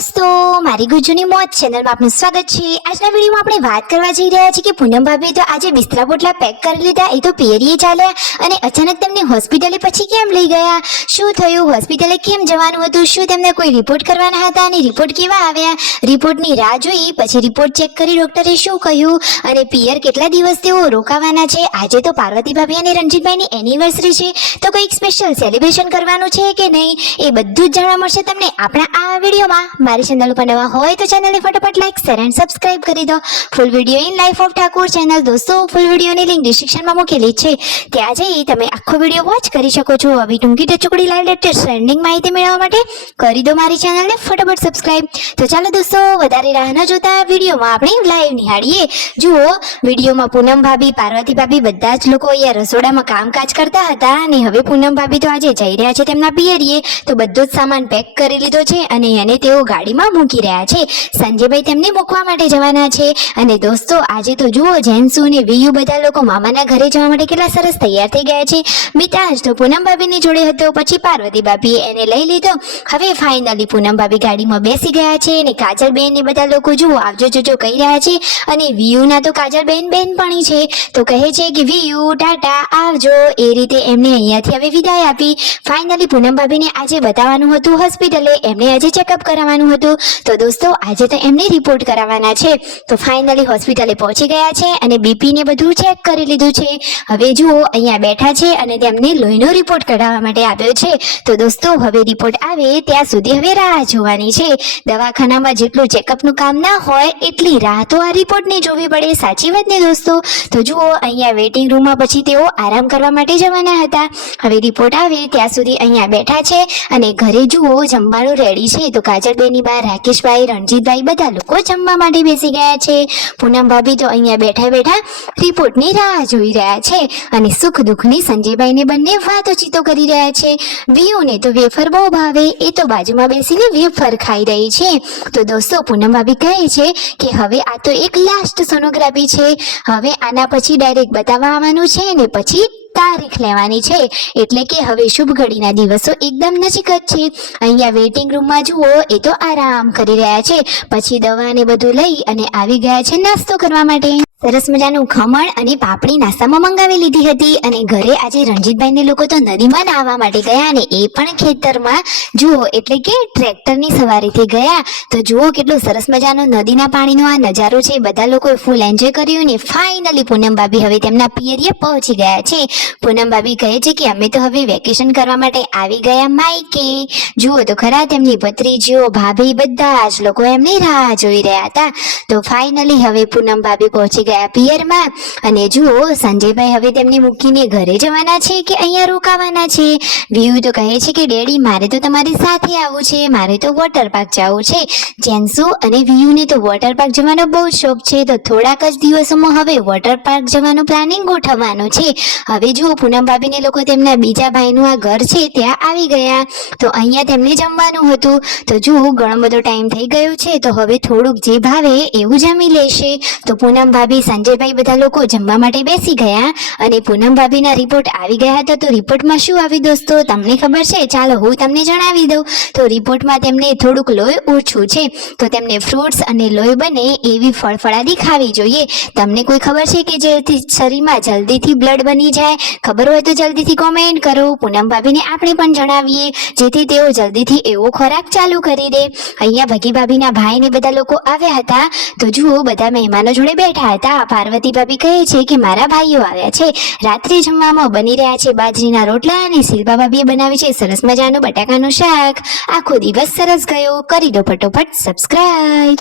દોસ્તો, મારી ગુજ્જુની મોજ ચેનલમાં આપનું સ્વાગત છે। આજના વિડીયોમાં આપણે વાત કરવા જઈ રહ્યા છીએ કે પૂનમ ભાભીએ તો આજે બિસ્તરા પોટલા પેક કરી લીધા, એ તો પિયરીએ ચાલ્યા અને અચાનક તેમને હોસ્પિટલે પછી કેમ લઈ ગયા, શું થયું, હોસ્પિટલે કેમ જવાનું હતું, શું તેમને કોઈ રિપોર્ટ કરવાના હતા અને રિપોર્ટ કેવા આવ્યા, રિપોર્ટની રાહ જોઈ, પછી રિપોર્ટ ચેક કરી ડોક્ટરે શું કહ્યું અને પિયર કેટલા દિવસ તેઓ રોકાવાના છે। આજે તો પાર્વતી ભાભી અને રણજીતભાઈની એનિવર્સરી છે, તો કંઈક સ્પેશિયલ સેલિબ્રેશન કરવાનું છે કે નહીં, એ બધું જ જાણવા મળશે તમને આપણા આ વિડીયોમાં। મારી ચેનલ ઉપર નવા હોય તો ચેનલને ફટાફટ લાઈક શેર એન્ડ સબસ્ક્રાઇબ કરી દો। Full video in life of Thakor channel દોસ્તો, ફૂલ વિડીયોની લિંક ડિસ્ક્રિપ્શનમાં મૂકેલી છે, ત્યાં જઈ તમે આખો વિડીયો વોચ કરી શકો છો। આવી ટૂંકી ટચુકડી લાઈવ લેટેસ્ટ ટ્રેન્ડિંગ માહિતી મેળવવા માટે કરી દો મારી ચેનલને ફટાફટ સબસ્ક્રાઇબ। તો ચાલો દોસ્તો, વધારે રાહ ન જોતા વિડીયોમાં આપણે લાઈવ નિહાળીએ। જુઓ, વિડીયોમાં પૂનમ ભાભી, પાર્વતી ભાભી બધા જ લોકો અહીંયા રસોડામાં કામકાજ કરતા હતા અને હવે પૂનમ ભાભી તો આજે જઈ રહ્યા છે તેમના પિયરીએ, તો બધો જ સામાન પેક કરી લીધો છે અને એને તેઓ ગાડીમાં મૂકી રહ્યા છે। સંજયભાઈ તેમને મૂકવા માટે જવાના છે અને દોસ્તો આજે તો જુઓ, જેન્સુ અને વિયુ બધા લોકો મામાના ઘરે જવા માટે કેટલા સરસ તૈયાર થઈ ગયા છે। મિતાજ તો પૂનમ ભાભીની જોડે હતો, પછી પાર્વતી ભાભીએ એને લઈ લીધો। હવે ફાઇનલી પૂનમ ભાભી ગાડીમાં બેસી ગયા છે અને કાજલ બેન ને બધા લોકો જુઓ આવજો જોજો કહી રહ્યા છે અને વિયુના તો કાજલ બેન બેનપણી છે, તો કહે છે કે વિયુ ટાટા આવજો, એ રીતે એમને અહીંયાથી હવે વિદાય આપી। ફાઇનલી પૂનમ ભાભીને આજે બતાવવાનું હતું હોસ્પિટલે, એમને આજે ચેકઅપ કરાવવાનું હતું, તો દોસ્તો આજે તો એમને રિપોર્ટ કરાવવાના છે। તો ફાઇનલી હોસ્પિટલે પહોંચી ગયા છે અને બીપી ને બધું ચેક કરી લીધું છે। હવે જુઓ અહીંયા બેઠા છે અને તેમને લોહીનો રિપોર્ટ કઢાવવા માટે આવ્યો છે, તો દોસ્તો હવે રિપોર્ટ આવે ત્યાં સુધી હવે રાહ જોવાની છે। દવાખાનામાં જેટલું ચેકઅપનું કામ ના હોય એટલી રાહ તો આ રિપોર્ટને જોવી પડે, સાચી વાત ને દોસ્તો। તો જુઓ અહીંયા વેઇટિંગ રૂમમાં પછી તેઓ આરામ કરવા માટે જવાના હતા, હવે રિપોર્ટ આવે ત્યાં સુધી અહીંયા બેઠા છે અને ઘરે જુઓ જમવાનું રેડી છે, તો કાજલબેનની બહાર રાકેશભાઈ, રણજીતભાઈ બધા લોકો જમવા માટે બેસી ગયા છે। પૂનમ ભાભી તો અહીંયા બેઠા બેઠા રિપોર્ટની રાહ જોઈ રહ્યા છે અને સુખ દુઃખની સંજયભાઈને બંને વાતોચીતો કરી રહ્યા છે। વિયુને તો વેફર બહુ ભાવે, એ તો બાજુમાં બેસીને વેફર ખાઈ રહી છે। તો દોસ્તો પૂનમ ભાભી કહે છે કે હવે આ તો એક લાસ્ટ સોનોગ્રાફી છે, હવે આના પછી ડાયરેક્ટ બતાવવા આવવાનું છે ને પછી તારીખ લેવાની છે, એટલે કે હવે શુભ ઘડીના દિવસો એકદમ નજીક જ છે। અહીંયા વેઇટિંગ રૂમમાં જુઓ એ તો આરામ કરી રહ્યા છે, પછી દવા ને બધું લઈ અને આવી ગયા છે નાસ્તો કરવા માટે। સરસ મજાનું ખમણ અને પાપડી નાસ્તામાં મંગાવી લીધી હતી અને ઘરે આજે રણજીતભાઈને લોકો તો નદીમાં નાહવા માટે ગયા અને એ પણ ખેતરમાં જુઓ, એટલે કે ટ્રેક્ટરની સવારીથી ગયા। તો જુઓ કેટલું સરસ મજાનો નદીના પાણીનો આ નજારો છે, બધા લોકોએ ફૂલ એન્જોય કર્યું ને ફાઇનલી પૂનમ ભાભી હવે તેમના પિયરીએ પહોંચી ગયા છે। પૂનમ ભાભી કહે છે કે અમે તો હવે વેકેશન કરવા માટે આવી ગયા માયકે। જુઓ તો ખરા, તેમની ભત્રીજીઓ, ભાભી બધા જ લોકો એમની રાહ જોઈ રહ્યા હતા। તો ફાઇનલી હવે પૂનમ ભાભી પહોંચી ગયા પિયરમાં અને જુઓ સંજયભાઈ હવે તેમને મૂકીને ઘરે જવાના છે કે અહીંયા રોકાવાના છે। વિયુ તો કહે છે કે ડેડી મારે તો તમારી સાથે આવવું છે, મારે તો વોટર પાર્ક જવું છે। જેન્સુ અને વિયુને તો વોટર પાર્ક જવાનો બહુ શોખ છે, તો થોડાક જ દિવસોમાં હવે વોટર પાર્ક જવાનું પ્લાનિંગ ગોઠવવાનું છે। હવે જુઓ પૂનમ ભાભીને લોકો તેમના બીજા ભાઈનું આ ઘર છે ત્યાં આવી ગયા, તો અહીંયા તેમને જમવાનું હતું, તો જુઓ ઘણો બધો ટાઈમ થઈ ગયો છે, તો હવે થોડુંક જે ભાવે એવું જમી લેશે। તો પૂનમ ભાભી, સંજયભાઈ બધા લોકો જમવા માટે બેસી ગયા અને પૂનમ ભાભીના રિપોર્ટ આવી ગયા હતા। તો રિપોર્ટમાં શું આવ્યું દોસ્તો તમને ખબર છે? ચાલો હું તમને જણાવી દઉં। તો રિપોર્ટમાં તેમને થોડુંક લોહી ઓછું છે, તો તેમને ફ્રૂટ્સ અને લોહી બને એવી ફળફળાદી ખાવી જોઈએ। તમને કોઈ ખબર છે કે જેથી શરીરમાં જલ્દીથી બ્લડ બની જાય? ખબર હોય તો જલ્દીથી કોમેન્ટ કરો, પૂનમ ભાભીને આપણે પણ જણાવીએ જેથી તેઓ જલ્દીથી એવો ખોરાક ચાલુ કરી દે। અહીંયા ભગી ભાભીના ભાઈ ને બધા લોકો આવ્યા હતા, તો જુઓ બધા મહેમાનો જોડે બેઠા હતા। પાર્વતી ભાભી કહે છે કે મારા ભાઈઓ આવ્યા છે, રાત્રે જમવામાં બની રહ્યા છે બાજરીના રોટલા અને શિલ્પા ભાભીએ બનાવી છે સરસ મજાનું બટાકાનું શાક। આખો દિવસ સરસ ગયો, કરી દો ફટોફટ સબસ્ક્રાઇબ।